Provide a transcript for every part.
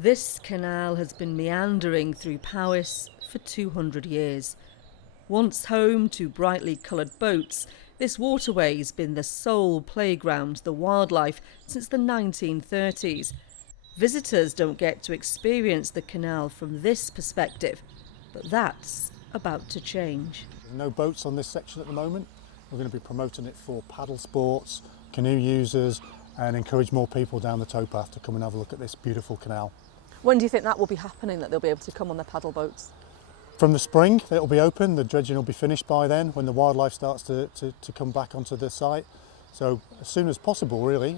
This canal has been meandering through Powys for 200 years. Once home to brightly coloured boats, this waterway has been the sole playground to the wildlife since the 1930s. Visitors don't get to experience the canal from this perspective, but that's about to change. There's no boats on this section at the moment. We're going to be promoting it for paddle sports, canoe users, and encourage more people down the towpath to come and have a look at this beautiful canal. When do you think that will be happening, that they'll be able to come on their paddle boats? From the spring, it'll be open. The dredging will be finished by then, when the wildlife starts to come back onto the site. So as soon as possible, really.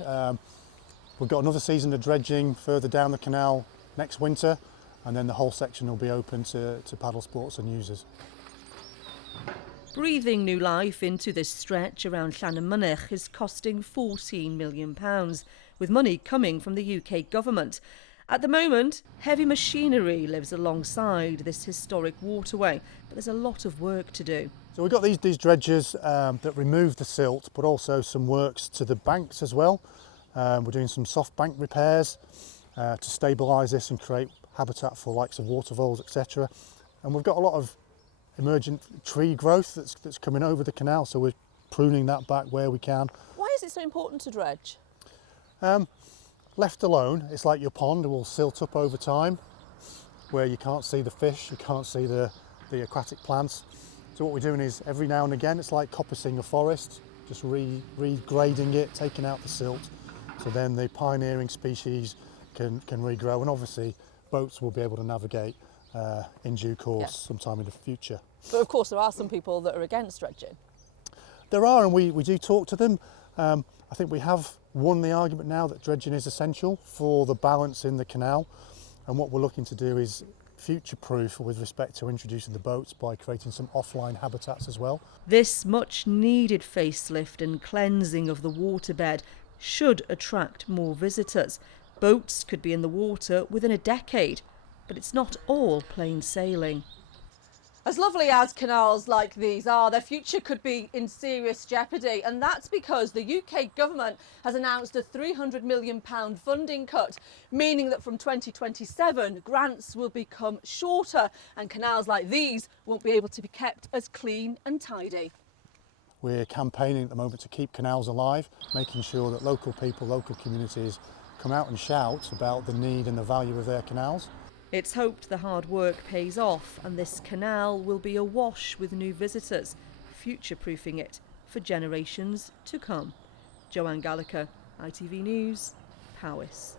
We've got another season of dredging further down the canal next winter, and then the whole section will be open to paddle sports and users. Breathing new life into this stretch around Llanymynech is costing £14 million, with money coming from the UK government. At the moment, heavy machinery lives alongside this historic waterway, but there's a lot of work to do. So we've got these dredgers that remove the silt, but also some works to the banks as well. We're doing some soft bank repairs to stabilise this and create habitat for likes of water voles, etc. And we've got a lot of emergent tree growth that's coming over the canal, so we're pruning that back where we can. Why is it so important to dredge? Left alone, it's like your pond will silt up over time, where you can't see the fish, you can't see the aquatic plants. So what we're doing is every now and again, it's like coppicing a forest, just regrading it, taking out the silt, so then the pioneering species can regrow, and obviously boats will be able to navigate in due course sometime in the future. But of course there are some people that are against dredging. There are, and we do talk to them. I think we have won the argument now that dredging is essential for the balance in the canal, and what we're looking to do is future-proof with respect to introducing the boats by creating some offline habitats as well. This much-needed facelift and cleansing of the waterbed should attract more visitors. Boats could be in the water within a decade, but it's not all plain sailing. As lovely as canals like these are, their future could be in serious jeopardy, and that's because the UK government has announced a £300 million funding cut, meaning that from 2027 grants will become shorter and canals like these won't be able to be kept as clean and tidy. We're campaigning at the moment to keep canals alive, making sure that local people, local communities come out and shout about the need and the value of their canals. It's hoped the hard work pays off and this canal will be awash with new visitors, future-proofing it for generations to come. Joanne Gallacher, ITV News, Powys.